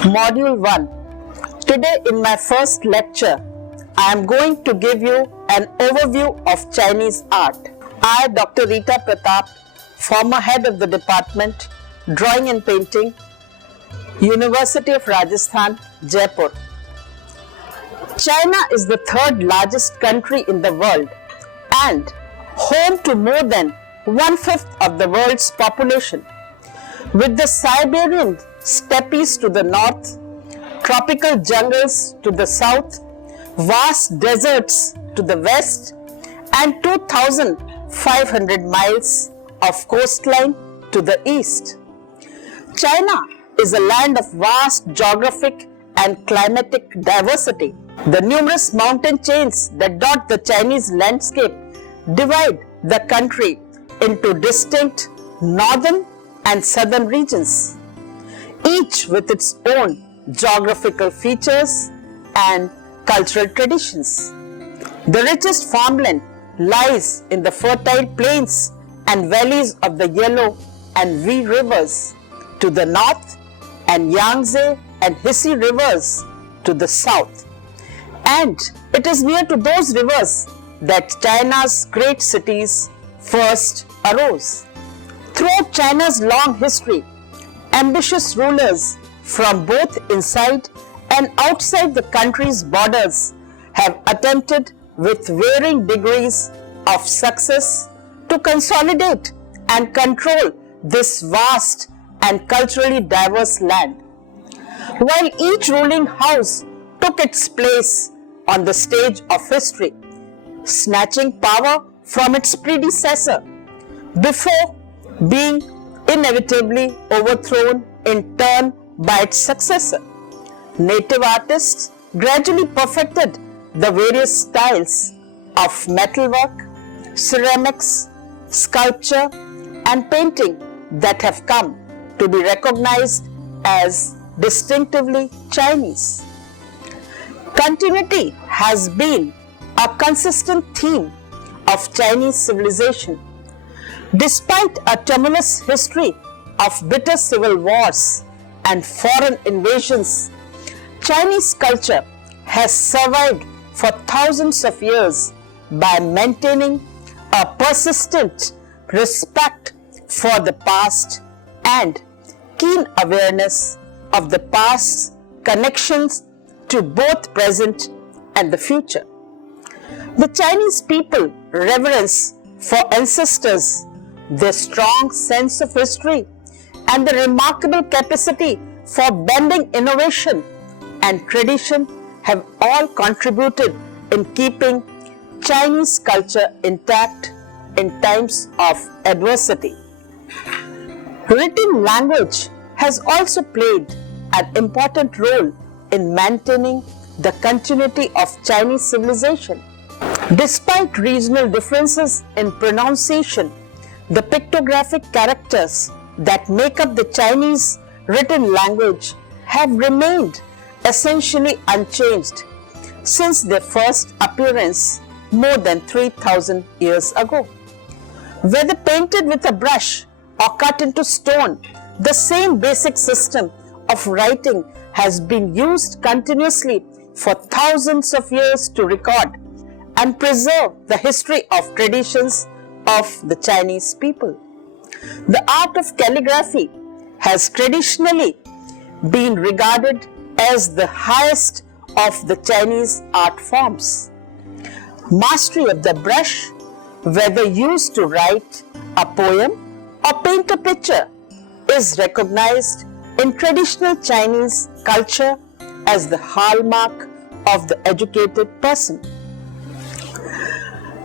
Module 1. Today in my first lecture, I am going to give you an overview of Chinese art. I, Dr. Rita Pratap, former head of the department, Drawing and Painting, University of Rajasthan, Jaipur. China is the third largest country in the world and home to more than 1/5 of the world's population. With the Siberian steppes to the north, tropical jungles to the south, vast deserts to the west, and 2,500 miles of coastline to the east. China is a land of vast geographic and climatic diversity. The numerous mountain chains that dot the Chinese landscape divide the country into distinct northern and southern regions, each with its own geographical features and cultural traditions. The richest farmland lies in the fertile plains and valleys of the Yellow and Vi rivers to the north and Yangtze and Hisi rivers to the south. And it is near to those rivers that China's great cities first arose. Throughout China's long history, ambitious rulers from both inside and outside the country's borders have attempted with varying degrees of success to consolidate and control this vast and culturally diverse land. While each ruling house took its place on the stage of history, snatching power from its predecessor before being inevitably overthrown in turn by its successor. Native artists gradually perfected the various styles of metalwork, ceramics, sculpture, and painting that have come to be recognized as distinctively Chinese. Continuity has been a consistent theme of Chinese civilization. Despite a tumultuous history of bitter civil wars and foreign invasions, Chinese culture has survived for thousands of years by maintaining a persistent respect for the past and keen awareness of the past's connections to both present and the future. The Chinese people reverence for ancestors, their strong sense of history, and the remarkable capacity for bending innovation and tradition have all contributed in keeping Chinese culture intact in times of adversity. Written language has also played an important role in maintaining the continuity of Chinese civilization. Despite regional differences in pronunciation, the pictographic characters that make up the Chinese written language have remained essentially unchanged since their first appearance more than 3,000 years ago. Whether painted with a brush or cut into stone, the same basic system of writing has been used continuously for thousands of years to record and preserve the history of traditions of the Chinese people. The art of calligraphy has traditionally been regarded as the highest of the Chinese art forms. Mastery of the brush, whether used to write a poem or paint a picture, is recognized in traditional Chinese culture as the hallmark of the educated person.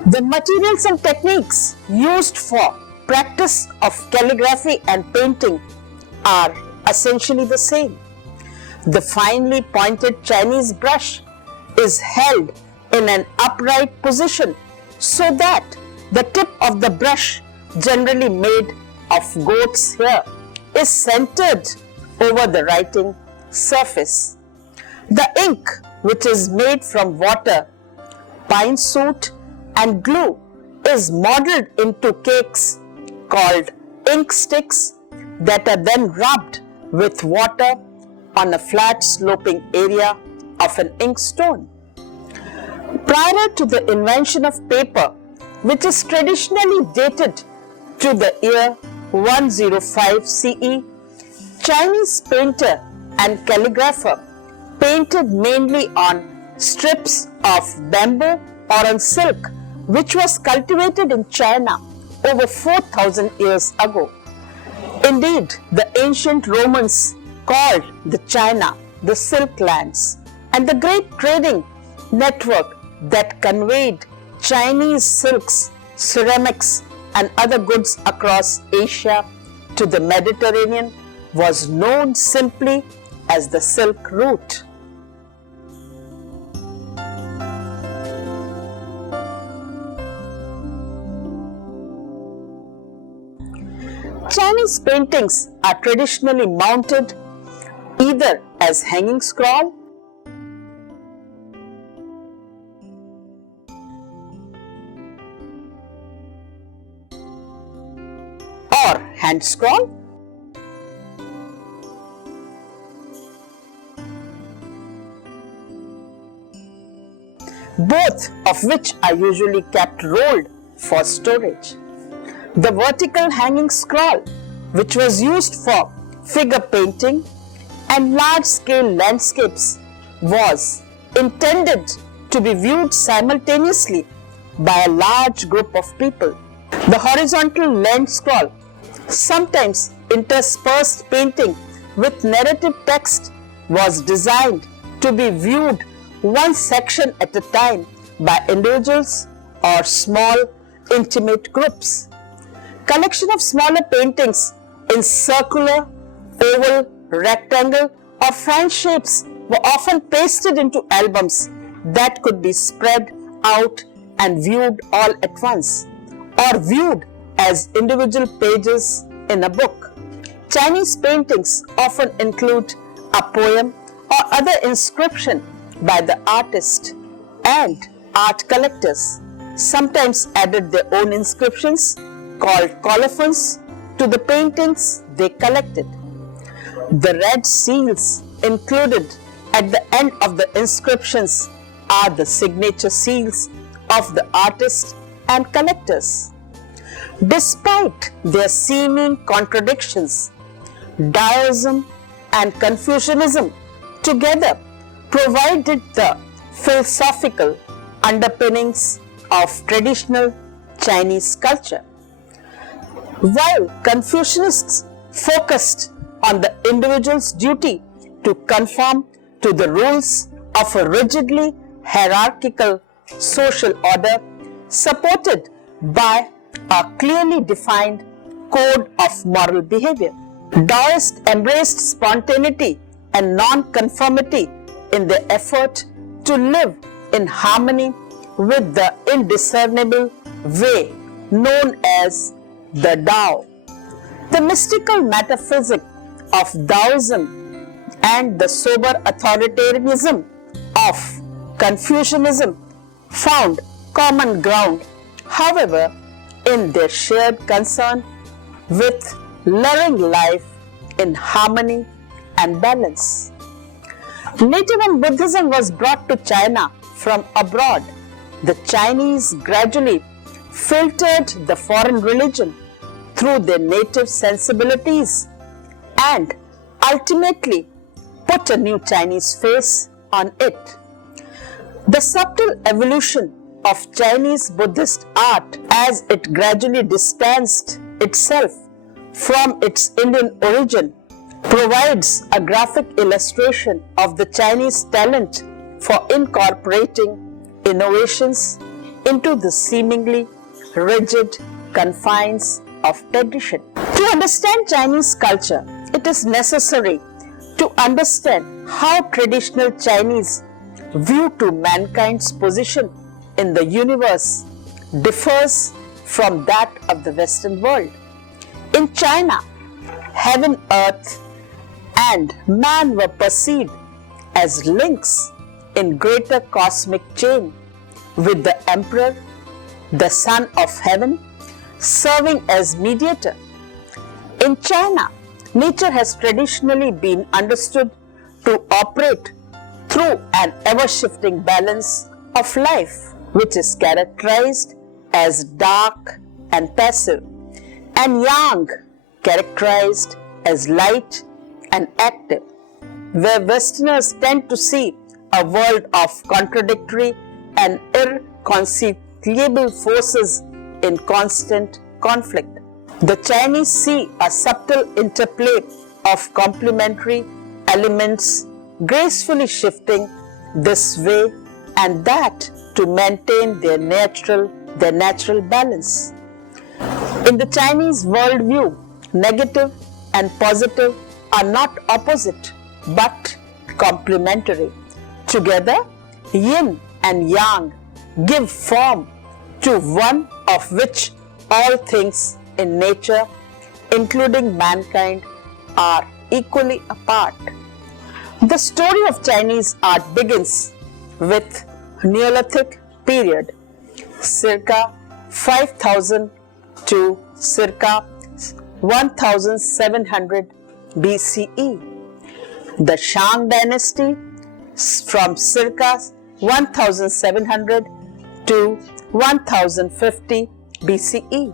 The materials and techniques used for practice of calligraphy and painting are essentially the same. The finely pointed Chinese brush is held in an upright position so that the tip of the brush, generally made of goat's hair, is centered over the writing surface. The ink, which is made from water, pine soot, and glue, is modeled into cakes called ink sticks that are then rubbed with water on a flat sloping area of an inkstone. Prior to the invention of paper, which is traditionally dated to the year 105 CE, Chinese painter and calligrapher painted mainly on strips of bamboo or on silk, which was cultivated in China over 4,000 years ago. Indeed, the ancient Romans called the China the Silk Lands, and the great trading network that conveyed Chinese silks, ceramics, and other goods across Asia to the Mediterranean was known simply as the Silk Route. Chinese paintings are traditionally mounted either as hanging scroll or hand scroll, both of which are usually kept rolled for storage. The vertical hanging scroll, which was used for figure painting and large-scale landscapes, was intended to be viewed simultaneously by a large group of people. The horizontal land scroll, sometimes interspersed painting with narrative text, was designed to be viewed one section at a time by individuals or small, intimate groups. Collection of smaller paintings in circular, oval, rectangle, or fan shapes were often pasted into albums that could be spread out and viewed all at once, or viewed as individual pages in a book. Chinese paintings often include a poem or other inscription by the artist, and art collectors sometimes added their own inscriptions called colophons to the paintings they collected. The red seals included at the end of the inscriptions are the signature seals of the artist and collectors. Despite their seeming contradictions, Daoism and Confucianism together provided the philosophical underpinnings of traditional Chinese culture. While Confucianists focused on the individual's duty to conform to the rules of a rigidly hierarchical social order supported by a clearly defined code of moral behavior, Taoists embraced spontaneity and non-conformity in their effort to live in harmony with the indiscernible way known as the Tao. The mystical metaphysic of Taoism and the sober authoritarianism of Confucianism found common ground, however, in their shared concern with living life in harmony and balance. Native Buddhism was brought to China from abroad. The Chinese gradually filtered the foreign religion through their native sensibilities and ultimately put a new Chinese face on it. The subtle evolution of Chinese Buddhist art as it gradually distanced itself from its Indian origin provides a graphic illustration of the Chinese talent for incorporating innovations into the seemingly rigid confines of tradition. To understand Chinese culture, it is necessary to understand how traditional Chinese view to mankind's position in the universe differs from that of the Western world. In China, heaven, earth, and man were perceived as links in greater cosmic chain, with the emperor, the son of heaven, serving as mediator. In China, nature has traditionally been understood to operate through an ever-shifting balance of life, which is characterized as dark and passive, and yang, characterized as light and active, where Westerners tend to see a world of contradictory and irreconcilable forces in constant conflict. The Chinese see a subtle interplay of complementary elements gracefully shifting this way and that to maintain their natural balance. In the Chinese worldview, negative and positive are not opposite but complementary. Together, yin and yang give form to one of which all things in nature, including mankind, are equally a part. The story of Chinese art begins with Neolithic Period, circa 5000 to circa 1700 BCE. The Shang dynasty from circa 1700 to 1050 BCE.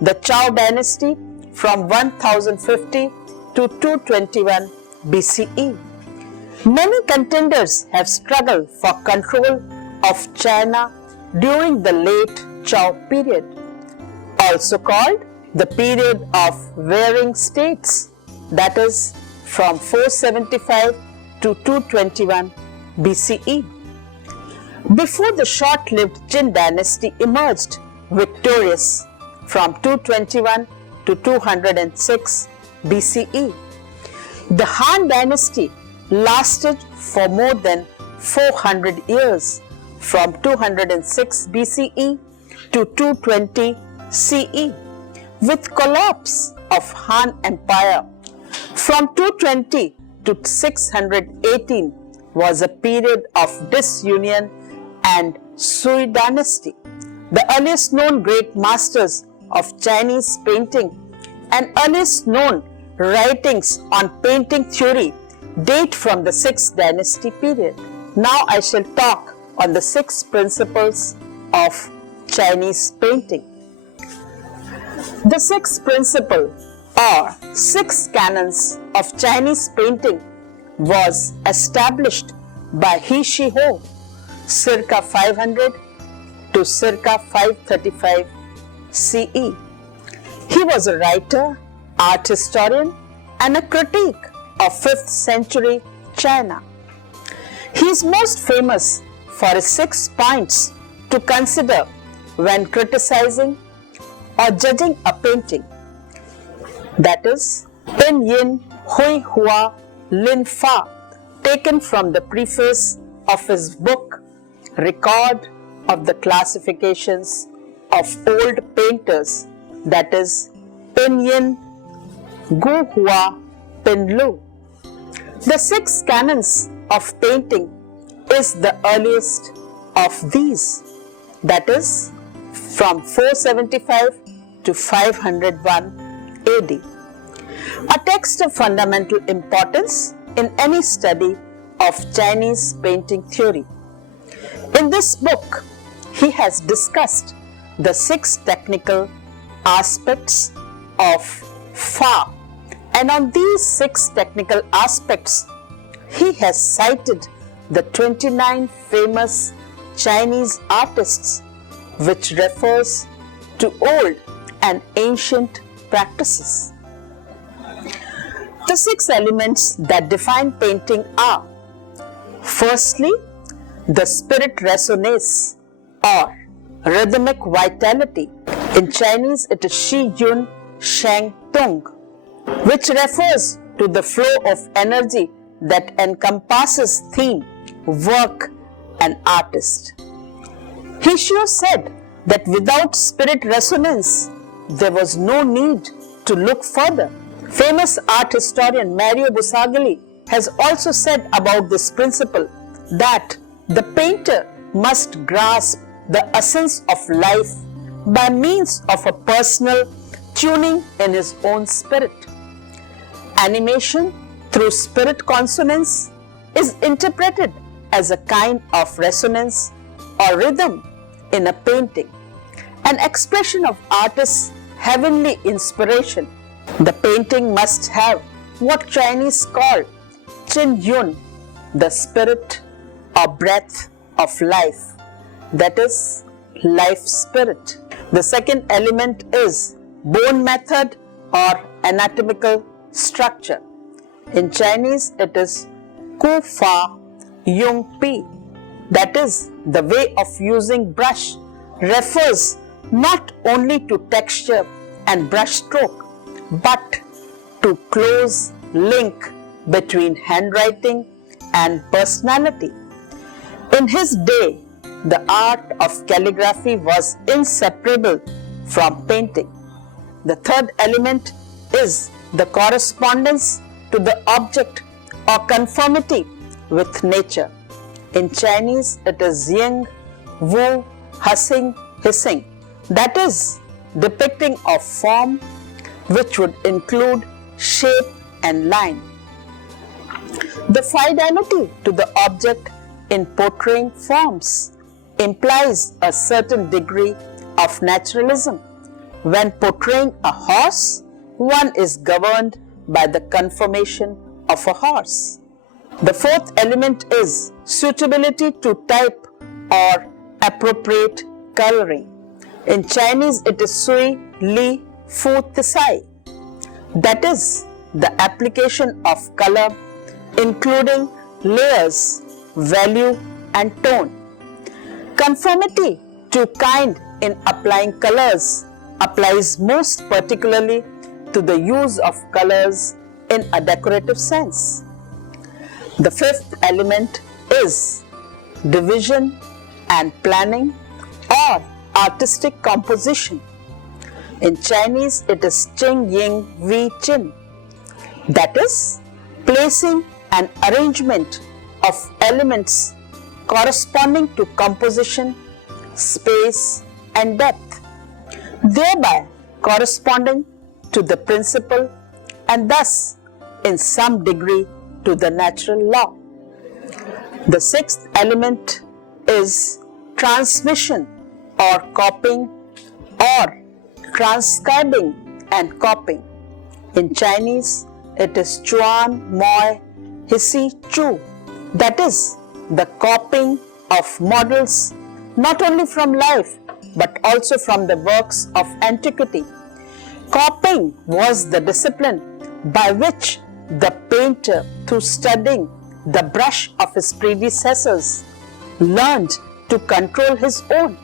The Zhou dynasty from 1050 to 221 BCE. Many contenders have struggled for control of China during the late Zhou period, also called the period of warring states, that is from 475 to 221 BCE. Before the short-lived Jin dynasty emerged victorious from 221 to 206 BCE. The Han dynasty lasted for more than 400 years from 206 BCE to 220 CE. With collapse of Han Empire from 220 to 618 was a period of disunion and Sui dynasty. The earliest known great masters of Chinese painting and earliest known writings on painting theory date from the 6th dynasty period. Now I shall talk on the 6 principles of Chinese painting. The 6th principle or 6 canons of Chinese painting was established by He Shiho circa 500 to circa 535 CE. He was a writer, art historian, and a critic of 5th century China. He is most famous for his 6 points to consider when criticizing or judging a painting. That is, Pin Yin Hui Hua Lin Fa, taken from the preface of his book Record of the Classifications of Old Painters, that is, Pin Yin Gu Hua Pin Lu. The 6 canons of painting is the earliest of these, that is, from 475 to 501 AD. A text of fundamental importance in any study of Chinese painting theory. In this book, he has discussed the 6 technical aspects of Fa, and on these 6 technical aspects, he has cited the 29 famous Chinese artists, which refers to old and ancient practices. The 6 elements that define painting are: firstly, the spirit resonance or rhythmic vitality. In Chinese, it is Shi Yun Sheng Tung, which refers to the flow of energy that encompasses theme, work, and artist. He sure said that without spirit resonance, there was no need to look further. Famous art historian Mario Busaglia has also said about this principle that the painter must grasp the essence of life by means of a personal tuning in his own spirit. Animation through spirit consonance is interpreted as a kind of resonance or rhythm in a painting, an expression of artist's heavenly inspiration. The painting must have what Chinese call Qin Yun, the spirit or breath of life, that is, life spirit. The second element is bone method or anatomical structure. In Chinese, it is Ku Fa Yung Pi, that is, the way of using brush refers not only to texture and brush stroke, but to close link between handwriting and personality. In his day, the art of calligraphy was inseparable from painting. The third element is the correspondence to the object or conformity with nature. In Chinese, it is Ying, Wu, Hsing, Hissing, that is, depicting of form which would include shape and line. The fidelity to the object in portraying forms implies a certain degree of naturalism. When portraying a horse, one is governed by the conformation of a horse. The fourth element is suitability to type or appropriate coloring. In Chinese, it is Sui Li Fu Tisai, that is, the application of color including layers, value and tone. Conformity to kind in applying colors applies most particularly to the use of colors in a decorative sense. The fifth element is division and planning or artistic composition. In Chinese, it is Qing Ying Vi Qin, that is, placing an arrangement of elements corresponding to composition, space and depth, thereby corresponding to the principle and thus in some degree to the natural law. The sixth element is transmission or copying or transcribing and copying. In Chinese, it is Chuan Moi Hissi Chu, that is, the copying of models not only from life but also from the works of antiquity. Copying was the discipline by which the painter, through studying the brush of his predecessors, learned to control his own.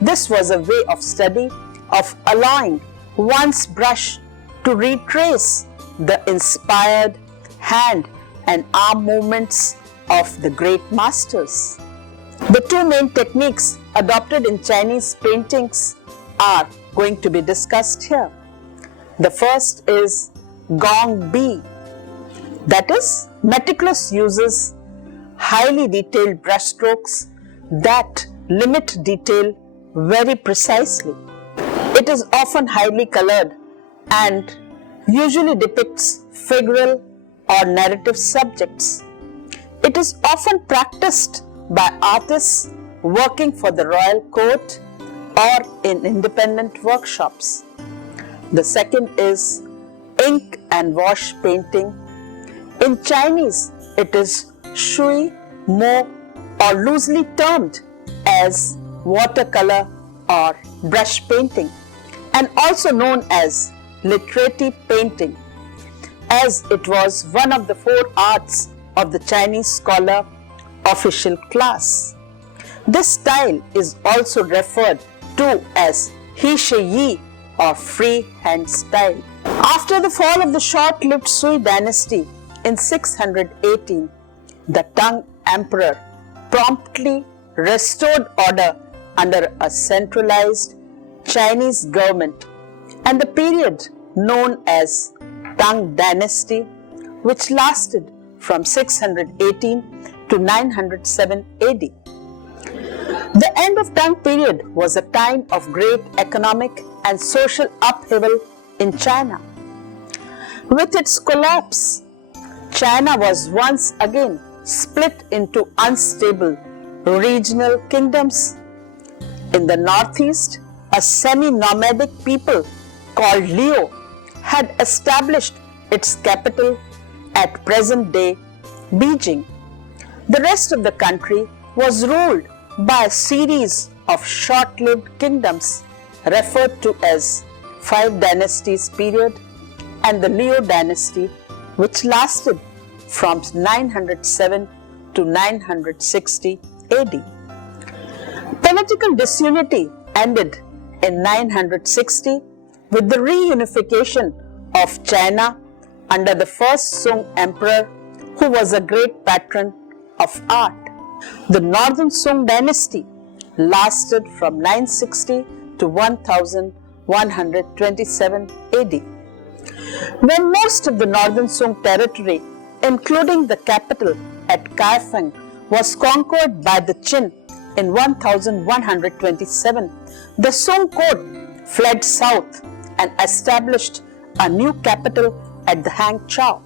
This was a way of study of allowing one's brush to retrace the inspired hand and arm movements of the great masters. The two main techniques adopted in Chinese paintings are going to be discussed here. The first is Gong Bi, that is, meticulous uses highly detailed brushstrokes that limit detail very precisely. It is often highly colored and usually depicts figural or narrative subjects. It is often practiced by artists working for the royal court or in independent workshops. The second is ink and wash painting. In Chinese, it is Shui Mo, or loosely termed as watercolor or brush painting, and also known as literati painting, as it was one of the four arts of the Chinese scholar official class. This style is also referred to as He Shi Yi or free hand style. After the fall of the short-lived Sui dynasty in 618, the Tang emperor promptly restored order under a centralized Chinese government, and the period known as Tang dynasty, which lasted from 618 to 907 AD. The end of Tang period was a time of great economic and social upheaval in China. With its collapse, China was once again split into unstable regional kingdoms. In the northeast, a semi-nomadic people called Liu had established its capital at present-day Beijing. The rest of the country was ruled by a series of short-lived kingdoms referred to as Five Dynasties period and the Liu dynasty, which lasted from 907 to 960 AD. Political disunity ended in 960 with the reunification of China under the first Song emperor, who was a great patron of art. The Northern Song dynasty lasted from 960 to 1127 AD. When most of the Northern Song territory, including the capital at Kaifeng, was conquered by the Qin in 1127, the Song court fled south and established a new capital at the Hangzhou.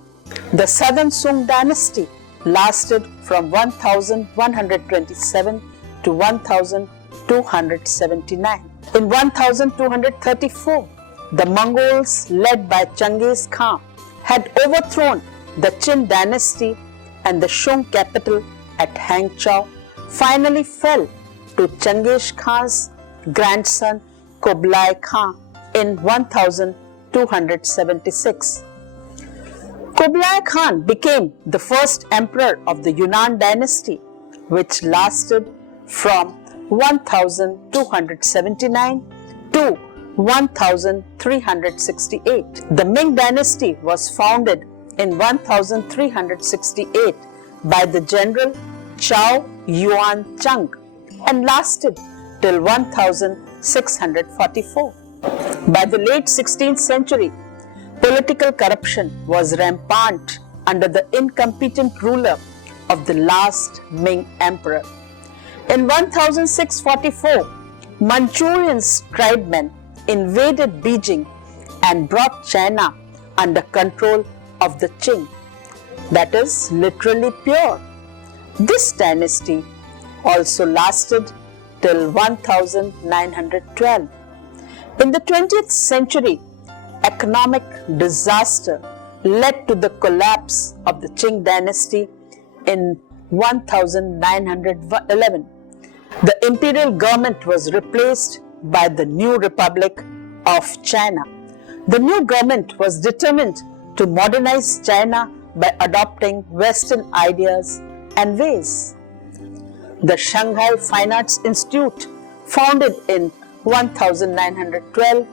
The Southern Song dynasty lasted from 1127 to 1279. In 1234, the Mongols led by Genghis Khan had overthrown the Qin dynasty, and the Song capital at Hangzhou finally fell to Genghis Khan's grandson Kublai Khan in 1276. Kublai Khan became the first emperor of the Yunnan dynasty, which lasted from 1279 to 1368. The Ming dynasty was founded in 1368 by the general Chao Yuan Cheng and lasted till 1644. By the late 16th century, political corruption was rampant under the incompetent ruler of the last Ming emperor. In 1644, Manchurian tribesmen invaded Beijing and brought China under control of the Qing, that is literally pure. This dynasty also lasted till 1912. In the 20th century, economic disaster led to the collapse of the Qing dynasty in 1911. The imperial government was replaced by the new Republic of China. The new government was determined to modernize China by adopting Western ideas and ways. The Shanghai Fine Arts Institute, founded in 1912,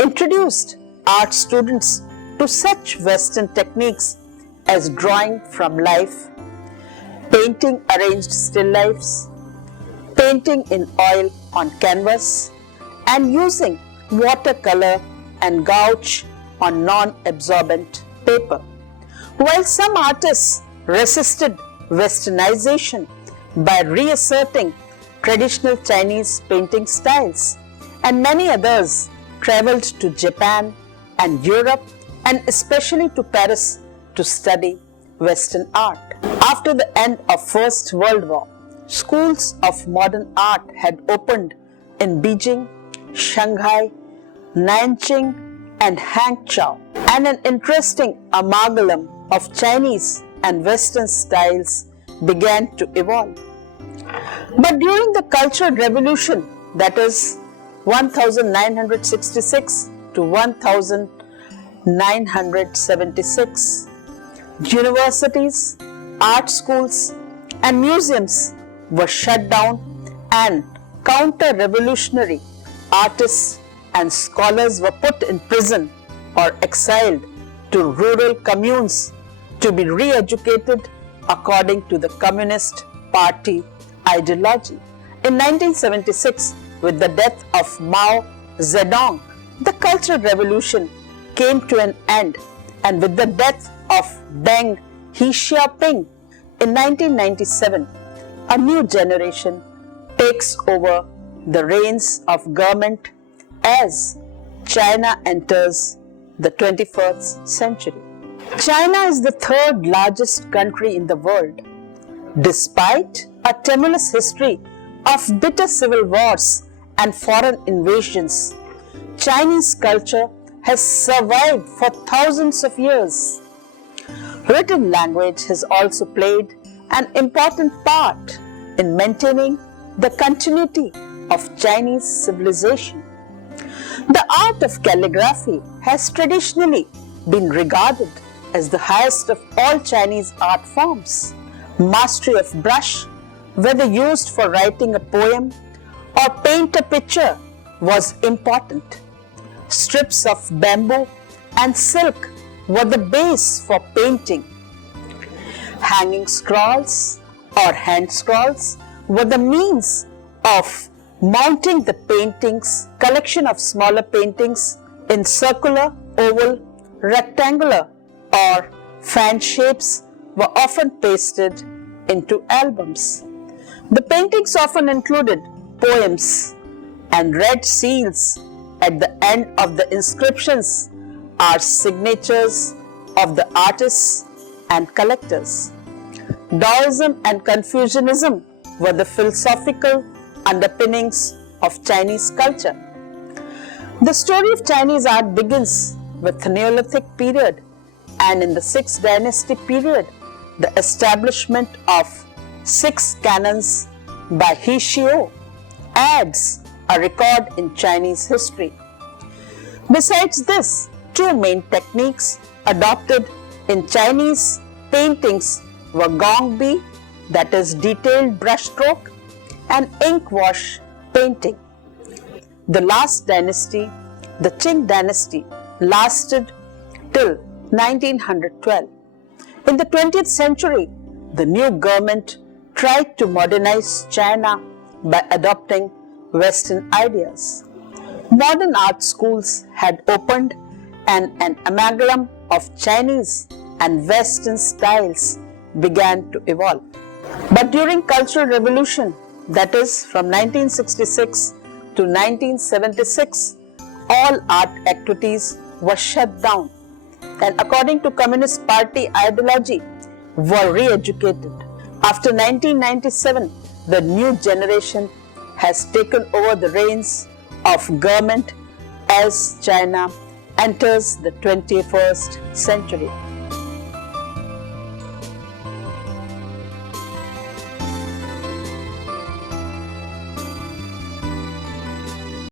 introduced art students to such Western techniques as drawing from life, painting arranged still lifes, painting in oil on canvas, and using watercolor and gouache on non-absorbent paper. While some artists resisted Westernization by reasserting traditional Chinese painting styles, and many others traveled to Japan and Europe and especially to Paris to study Western art. After the end of First World War, schools of modern art had opened in Beijing, Shanghai, Nanjing, and Hangzhou, and an interesting amalgam of Chinese and Western styles began to evolve. But during the Cultural Revolution, that is 1966 to 1976, universities, art schools, and museums were shut down, and counter-revolutionary artists and scholars were put in prison or exiled to rural communes to be re-educated according to the Communist Party ideology. In 1976, with the death of Mao Zedong, the Cultural Revolution came to an end, and with the death of Deng Xiaoping in 1997, a new generation takes over the reins of government as China enters the 21st century. China is the third largest country in the world. Despite a tumultuous history of bitter civil wars and foreign invasions, Chinese culture has survived for thousands of years. Written language has also played an important part in maintaining the continuity of Chinese civilization. The art of calligraphy has traditionally been regarded as the highest of all Chinese art forms. Mastery of brush, whether used for writing a poem or paint a picture, was important. Strips of bamboo and silk were the base for painting. Hanging scrolls or hand scrolls were the means of mounting the paintings. Collection of smaller paintings in circular, oval, rectangular or fan shapes were often pasted into albums. The paintings often included poems, and red seals at the end of the inscriptions are signatures of the artists and collectors. Taoism and Confucianism were the philosophical underpinnings of Chinese culture. The story of Chinese art begins with the Neolithic period, and in the 6th dynasty period, the establishment of 6 canons by He Shio adds a record in Chinese history. Besides this, 2 main techniques adopted in Chinese paintings were gongbi, that is detailed brushstroke, and ink wash painting. The last dynasty, the Qing dynasty, lasted till 1912. In the 20th century, the new government tried to modernize China by adopting Western ideas. Modern art schools had opened and an amalgam of Chinese and Western styles began to evolve. But during Cultural Revolution, that is from 1966 to 1976, all art activities were shut down and according to Communist Party ideology were re-educated. After 1997, the new generation has taken over the reins of government as China enters the 21st century.